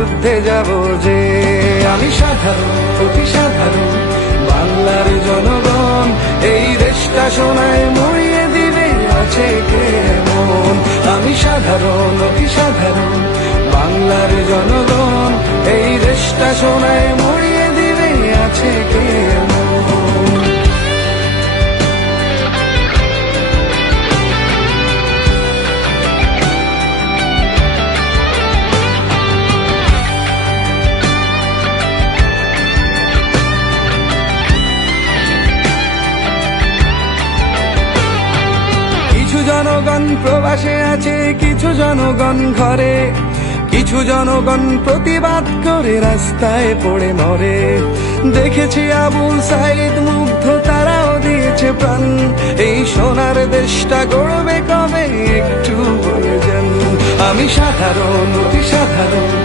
যুদ্ধে যাব যে। আমি সাধারণ অতি সাধারণ বাংলার জনগণ, এই দেশটা সোনায় মুড়িয়ে দিবে আছে কেমন। আমি সাধারণ অতি সাধারণ বাংলার জনগণ, এই দেশটা সোনায় মুড়িয়ে দিবে আছে কেমন। কিছু জনগণ প্রবাসে আছে, কিছু জনগণ ঘরে, কিছু জনগণ প্রতিবাদ করে রাস্তায় পড়ে মরে। দেখেছি আবুল সাইদ মুগ্ধ, তারাও দিয়েছে প্রাণ। এই সোনার দেশটা গড়বে কবে একটু বলে যান। আমি সাধারণ অতি সাধারণ